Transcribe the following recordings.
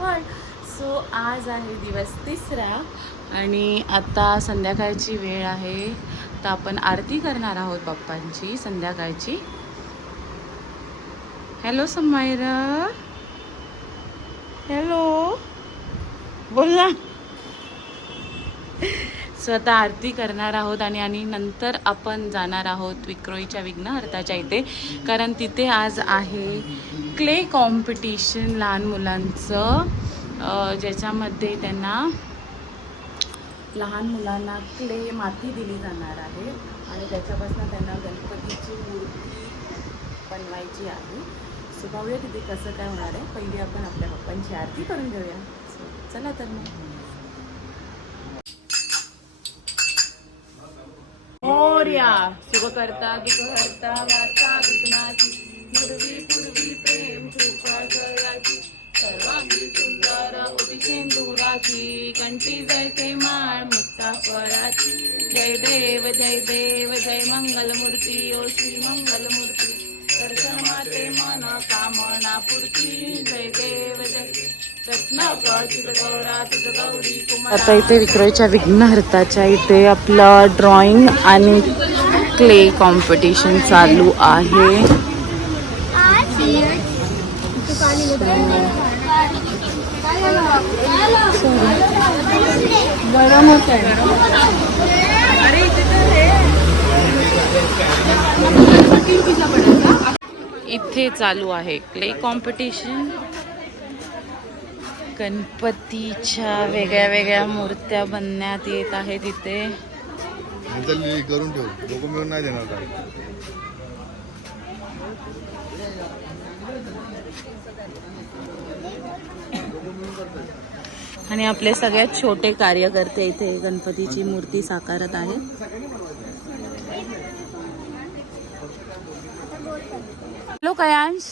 World so आज आहे दिवस तिसरा आणि आता संध्याकाळची वेळ आहे. तर आपण आरती करणार आहोत बाप्पांची संध्याकाळची. हॅलो समायरा हॅलो बोल ना. सो आता आरती करणार आहोत आणि आणि नंतर आपण जाणार आहोत विक्रोईच्या विघ्नहर्ताच्या इथे. कारण तिथे आज आहे क्ले कॉम्पिटिशन लहान मुलांचं ज्याच्यामध्ये त्यांना लहान मुलांना क्ले माती दिली जाणार आहे आणि त्याच्यापासून त्यांना गणपतीची मूर्ती बनवायची आहे. सो पाहूया तिथे कसं काय होणार आहे. पहिली आपण आपल्या पप्पांची आरती करून घेऊया. चला तर मग. मोर्या सुख करता दुख हरता वाचा विघ्नाची पूर्वी पूर्वी प्रेम कृपा जयाची सर्वांगी सुंदर उटी सिंदुराची कंठी जैसे माळ मुक्ता फळाची जय देव जय देव जय मंगल मूर्ती ओ श्री मंगल मूर्ती दर्शन माते मन कामना पूर्ती जय देव जय आता इथे विक्रोळीच्या विघ्नहर्ताच्या इथे आपलं ड्रॉइंग आणि क्ले कॉम्पिटिशन चालू आहे. इथे चालू आहे क्ले कॉम्पिटिशन गणपतीच्या वेगळ्या वेगळ्या मूर्त्या बनण्यात येत आहेत इथे. नंतर लिही करून ठेव. लोक मिळून नाही देणार आणि आपले सगळ्यात छोटे कार्यकर्ते इथे गणपतीची मूर्ती साकारत आहेत. हॅलो कयांश.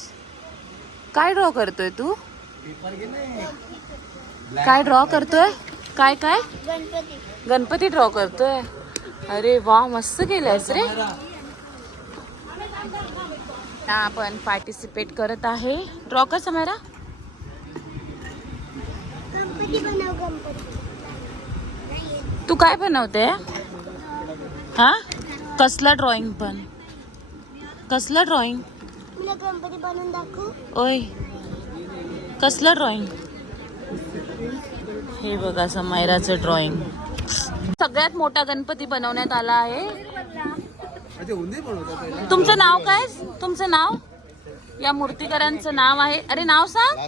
काय ड्रॉ करतोय तू? काय ड्रॉ करतोय? काय काय? गणपती. गणपती ड्रॉ करतोय. अरे वा मस्त केलंयस रे. हा आपण पार्टिसिपेट करत आहे. ड्रॉ कर समारा गणपती बनव गणपती. तू काय बनवते? हा? कसलं ड्रॉइंग पण? कसलं ड्रॉइंग तुला गणपती बनवून दाखवू? ओय. कसलं ड्रॉइंग हे बघा समायराचं ड्रॉइंग सगळ्यात मोठा गणपती बनवण्यात आला आहे. तुमचं नाव काय? तुमचं नाव? या मूर्तिकारांचं नाव आहे. अरे नाव सांग.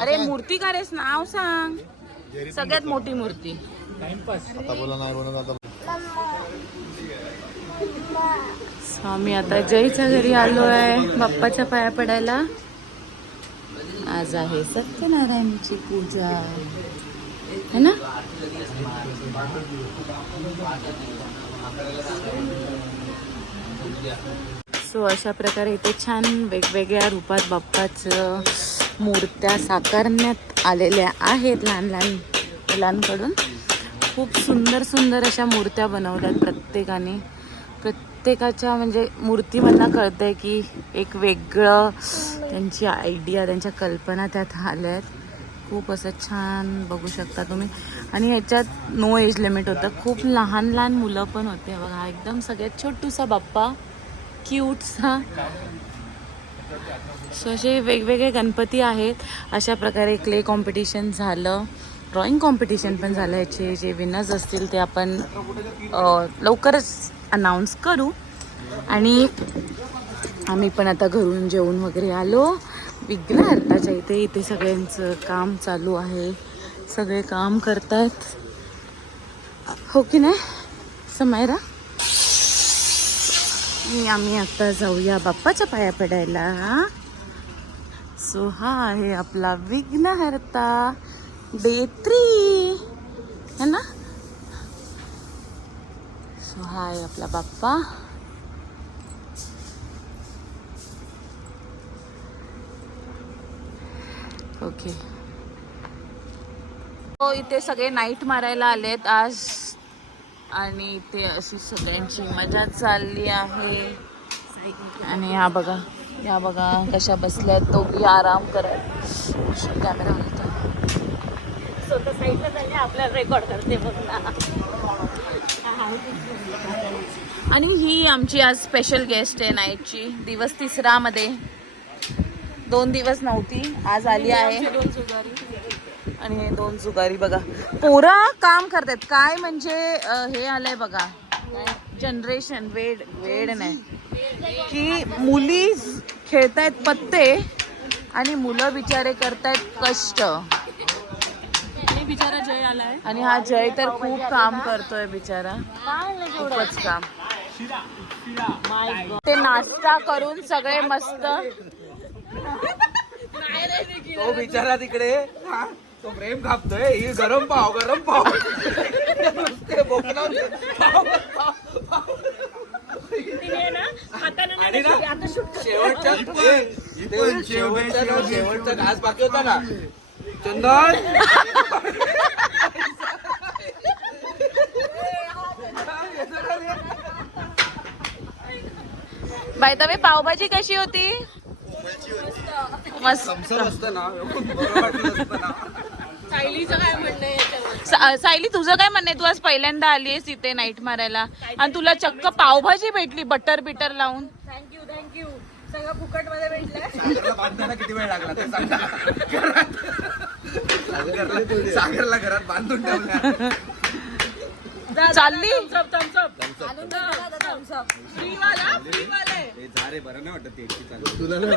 अरे मूर्तिकार आहेस नाव सांग. सगळ्यात मोठी मूर्ती. आम्ही आता जयच्या घरी आलो आहे बाप्पाच्या पाया पडायला. आज आहे. सत्यनारायणची पूजा. है ना? सो अशा प्रकारे इथे छान वेगवेगळ्या रूपात बाप्पाचं मूर्त्या साकारण्यात आलेल्या आहेत लहान लहान मुलांकडून. खूप सुंदर सुंदर अशा मूर्त्या बनवल्यात प्रत्येकाने. प्रत्येकाच्या म्हणजे मूर्तीमधनं कळतंय की एक वेगळं त्यांची आयडिया त्यांच्या कल्पना त्यात आल्या आहेत खूप असं छान बघू शकता तुम्ही. आणि ह्याच्यात नो एज लिमिट होतं. खूप लहान लहान मुलं पण होते. बघा एकदम सगळ्यात छोटूसा बाप्पा क्यूटसा सो असे वेगवेगळे गणपती आहेत. अशा प्रकारे क्ले कॉम्पिटिशन झालं. ड्रॉइंग कॉम्पिटिशन पण झालं याचे. जे विनर्स असतील ते आपण लवकरच अनाऊन्स करू. आणि आम्ही पण आता घरून जेवून वगैरे आलो. विघ्नहर्ताच्या इथे इथे सगळ्यांचं काम चालू आहे. सगळे काम करतात. हो की नाही? समायरा? आणि आम्ही आता जाऊया बाप्पाच्या पाया पडायला. सो हा आहे आपला विघ्नहर्ता डे थ्री है ना? सो हा आहे आपला बाप्पा. ओके. हो इथे सगळे नाईट मारायला आलेत आज. आणि इथे अशी सगळ्यांची मजा चालली आहे. आणि हा बघा या बघा कशा बसल्यात. तो बी आराम करत कॅमेरा होता साईडला झाली आपल्याला रेकॉर्ड करते बघ ना. आणि ही आमची आज स्पेशल गेस्ट आहे नाईटची दिवस तिसरा मध्ये दोन दिवस नव्हती. आज आली आहे. आणि हे दोन जुगारी बघा. पोरा काम करतात. काय म्हणजे हे आलंय बघा. जनरेशन वेड वेड नाही. की मुली खेळतायत पत्ते आणि मुलं बिचारे करतायत कष्ट. बिचारा जय आलाय. आणि हा जय तर खूप काम करतोय बिचारा. खूपच काम. ते नाश्ता करून सगळे मस्त तो बिचारा तिकडे हा, तो प्रेम कापतोय ही गरम पाव गरम पाव. नुसते बोकडावले. पाव, पाव, पाव. आणि ना शेवटच्या ते- ते शेवटचा ना, शेवटचा घास बाकी होता ना. Chandan! By the way pav bhaji कशी होती? सायली तुझं काय म्हणणं तू आज पहिल्यांदा आलीयस इथे नाईट मारायला. आणि तुला चक्क पावभाजी भेटली बटर बिटर लावून. थँक्यू थँक्यू सगळं फुकटमध्ये बांधताना किती वेळ लागला ते सांगा. घरात सागरला घरात बांधून ठेवल्या चालली?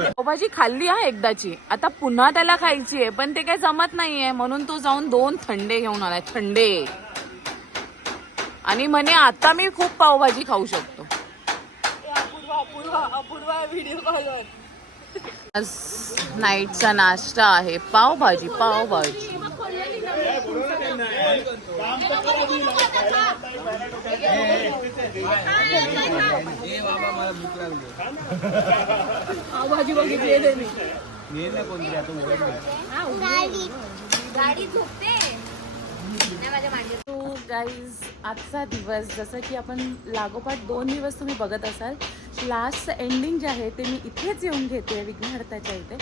पावभाजी खाल्ली हा एकदाची आता पुन्हा त्याला खायची आहे पण ते काय जमत नाहीये म्हणून तू जाऊन दोन थंडे घेऊन आलाय थंडे आणि म्हणे आता मी खूप पावभाजी खाऊ शकतो आज नाईटचा नाश्ता आहे पावभाजी पावभाजी पावभाजी बघितली मी कोणतरी आता गाडी झोपते. नाही तो गाईज आजचा दिवस जसं की आपण लागोपाठ दोन दिवस तुम्ही बघत असाल लास्टचं एंडिंग जे आहे ते मी इथेच येऊन घेते विघ्नहर्ताच्या इथे.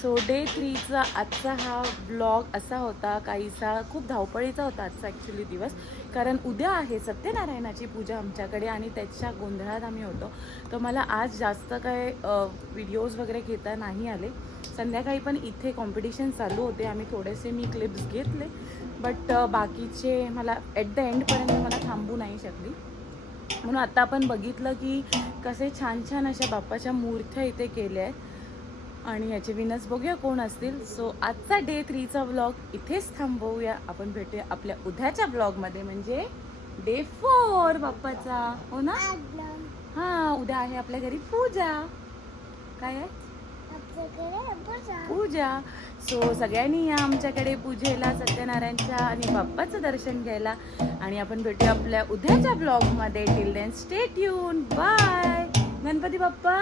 सो डे थ्रीचा आजचा हा ब्लॉग असा होता काहीसा खूप धावपळीचा होता आजचा ॲक्च्युली दिवस. कारण उद्या आहे सत्यनारायणाची पूजा आमच्याकडे आणि त्याच्या गोंधळात आम्ही होतो. तर मला आज जास्त काय व्हिडिओज वगैरे घेता नाही आले. संध्याकाळी पण इथे कॉम्पिटिशन चालू होते. आम्ही थोडेसे मी क्लिप्स घेतले. बट बाकीचे मला ॲट द एंडपर्यंत मला थांबू नाही शकली. म्हणून आता आपण बघितलं की कसे छान छान अशा बाप्पाच्या मूर्त्या इथे केल्या आहेत. आणि याचे विनर्स बघूया कोण असतील. सो आजचा डे थ्रीचा व्लॉग इथेच थांबवूया. आपण भेटूया आपल्या उद्याच्या व्लॉगमध्ये म्हणजे डे फोर बाप्पाचा. हो ना? हां उद्या आहे आपल्या घरी पूजा. काय आहे? पूजा. सो सगळ्यांनी या आमच्याकडे पूजेला सत्यनारायणच्या आणि बाप्पाचं दर्शन घ्यायला. आणि आपण भेटूया आपल्या उद्याच्या ब्लॉगमध्ये. Till then stay tune bye Ganpati Bappa.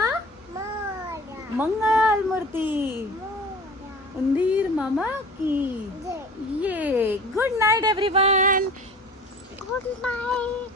मंगल मूर्ती. मोरा उंदीर मामा की. ये good night everyone good night